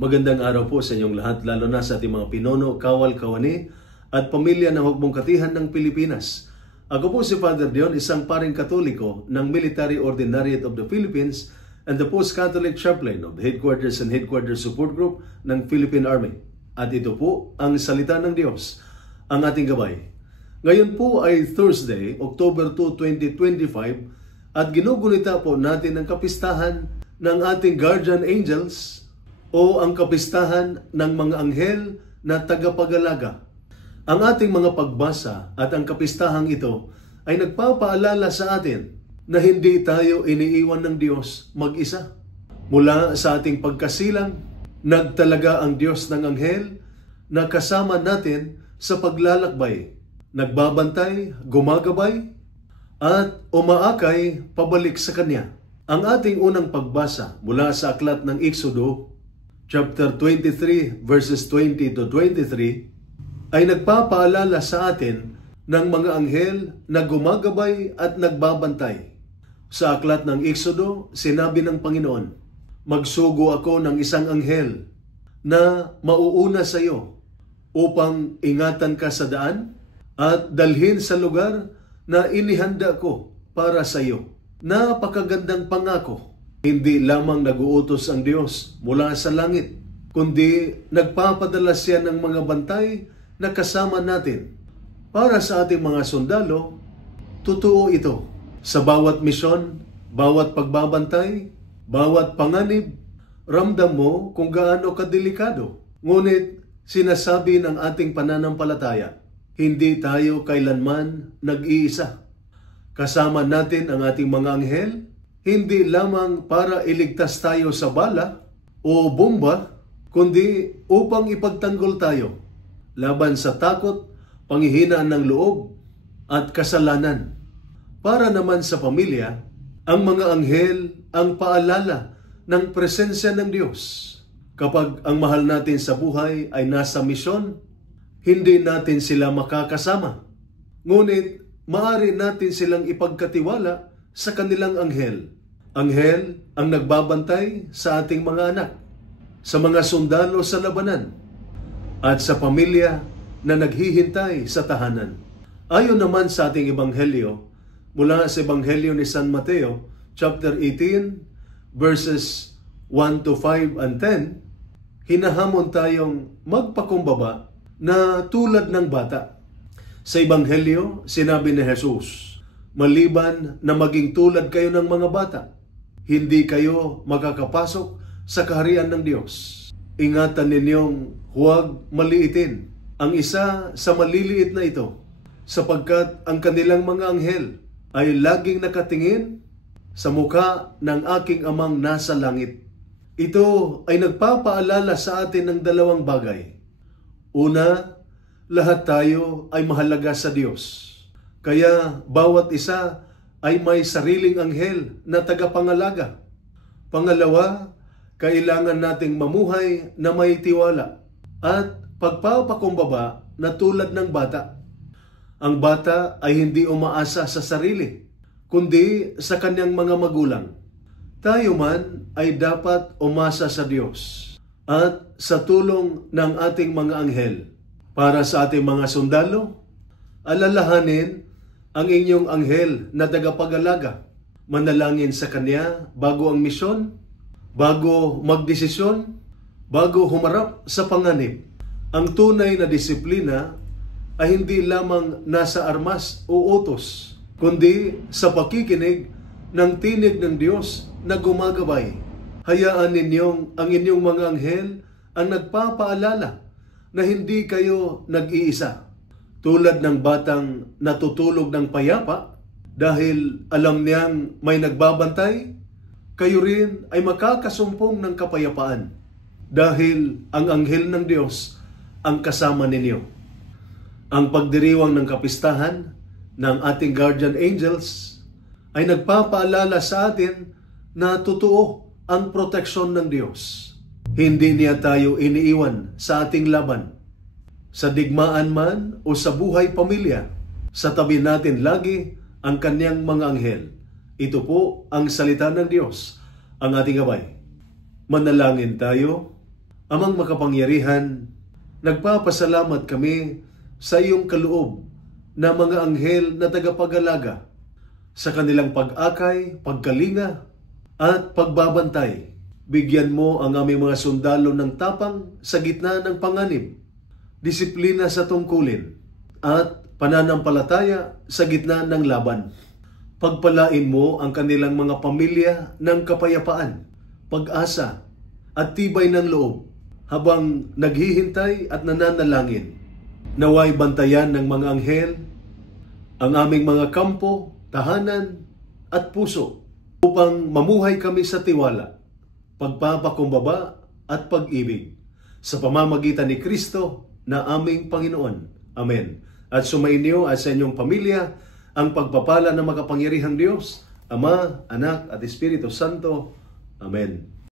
Magandang araw po sa inyong lahat, lalo na sa ating mga pinuno, kawal, kawani, at pamilya ng Hukbong Katihan ng Pilipinas. Ako po si Father Dion, isang paring Katoliko ng Military Ordinariate of the Philippines and the Post-Catholic Chaplain of the Headquarters and Headquarters Support Group ng Philippine Army. At ito po ang Salita ng Diyos, ang ating gabay. Ngayon po ay Thursday, October 2, 2025, at ginugunita po natin ang kapistahan ng ating Guardian Angels o ang kapistahan ng mga anghel na tagapag-alaga. Ang ating mga pagbasa at ang kapistahang ito ay nagpapaalala sa atin na hindi tayo iniiwan ng Diyos mag-isa. Mula sa ating pagkasilang, nagtalaga ang Diyos ng anghel na kasama natin sa paglalakbay, nagbabantay, gumagabay, at umaakay pabalik sa Kanya. Ang ating unang pagbasa mula sa aklat ng Exodo, chapter 23, verses 20 to 23, ay nagpapaalala sa atin ng mga anghel na gumagabay at nagbabantay. Sa aklat ng Exodo, sinabi ng Panginoon, "Magsugo ako ng isang anghel na mauuna sa iyo upang ingatan ka sa daan at dalhin sa lugar na inihanda ko para sa iyo." Napakagandang pangako. Hindi lamang nag-uutos ang Diyos mula sa langit, kundi nagpapadala siya ng mga bantay na kasama natin. Para sa ating mga sundalo, totoo ito. Sa bawat misyon, bawat pagbabantay, bawat panganib, ramdam mo kung gaano kadelikado. Ngunit sinasabi ng ating pananampalataya, hindi tayo kailanman nag-iisa. Kasama natin ang ating mga anghel, hindi lamang para iligtas tayo sa bala o bomba, kundi upang ipagtanggol tayo laban sa takot, panghihinaan ng loob, at kasalanan. Para naman sa pamilya, ang mga anghel ang paalala ng presensya ng Diyos. Kapag ang mahal natin sa buhay ay nasa misyon, hindi natin sila makakasama. Ngunit, maaari natin silang ipagkatiwala sa kanilang anghel. Anghel ang nagbabantay sa ating mga anak, sa mga sundalo sa labanan, at sa pamilya na naghihintay sa tahanan. Ayon naman sa ating ebanghelyo, mula sa ebanghelyo ni San Mateo, chapter 18, verses 1 to 5 and 10, hinahamon tayong magpakumbaba na tulad ng bata. Sa ebanghelyo, sinabi ni Jesus, "Maliban na maging tulad kayo ng mga bata, hindi kayo makakapasok sa kaharian ng Diyos. Ingatan ninyong huwag maliitin ang isa sa maliliit na ito, sapagkat ang kanilang mga anghel ay laging nakatingin sa mukha ng aking amang nasa langit." Ito ay nagpapaalala sa atin ng dalawang bagay. Una, lahat tayo ay mahalaga sa Diyos. Kaya bawat isa ay may sariling anghel na tagapangalaga. Pangalawa, kailangan nating mamuhay na may tiwala at pagpapakumbaba na tulad ng bata. Ang bata ay hindi umaasa sa sarili, kundi sa kanyang mga magulang. Tayo man ay dapat umasa sa Diyos at sa tulong ng ating mga anghel. Para sa ating mga sundalo, alalahanin ang inyong anghel na tagapag-alaga. Manalangin sa kanya bago ang misyon, bago magdesisyon, bago humarap sa panganib. Ang tunay na disiplina ay hindi lamang nasa armas o utos, kundi sa pakikinig ng tinig ng Diyos na gumagabay. Hayaan ninyong ang inyong mga anghel ang nagpapaalala na hindi kayo nag-iisa. Tulad ng batang natutulog ng payapa dahil alam niyang may nagbabantay, kayo rin ay makakasumpong ng kapayapaan dahil ang anghel ng Diyos ang kasama ninyo. Ang pagdiriwang ng kapistahan ng ating Guardian Angels ay nagpapaalala sa atin na totoo ang proteksyon ng Diyos. Hindi niya tayo iniiwan sa ating laban. Sa digmaan man o sa buhay pamilya, sa tabi natin lagi ang kanyang mga anghel. Ito po ang salita ng Diyos, ang ating gabay. Manalangin tayo. Amang makapangyarihan, nagpapasalamat kami sa iyong kaloob na mga anghel na tagapag-alaga sa kanilang pag-akay, pagkalinga, at pagbabantay. Bigyan mo ang aming mga sundalo ng tapang sa gitna ng panganib, disiplina sa tungkulin, at pananampalataya sa gitna ng laban. Pagpalain mo ang kanilang mga pamilya ng kapayapaan, pag-asa, at tibay ng loob habang naghihintay at nananalangin. Naway bantayan ng mga anghel ang aming mga kampo, tahanan, at puso upang mamuhay kami sa tiwala, pagpapakumbaba at pag-ibig sa pamamagitan ni Kristo na aming Panginoon. Amen. At sumainyo at sa inyong pamilya ang pagpapala ng makapangyarihang Diyos, Ama, Anak, at Espiritu Santo. Amen.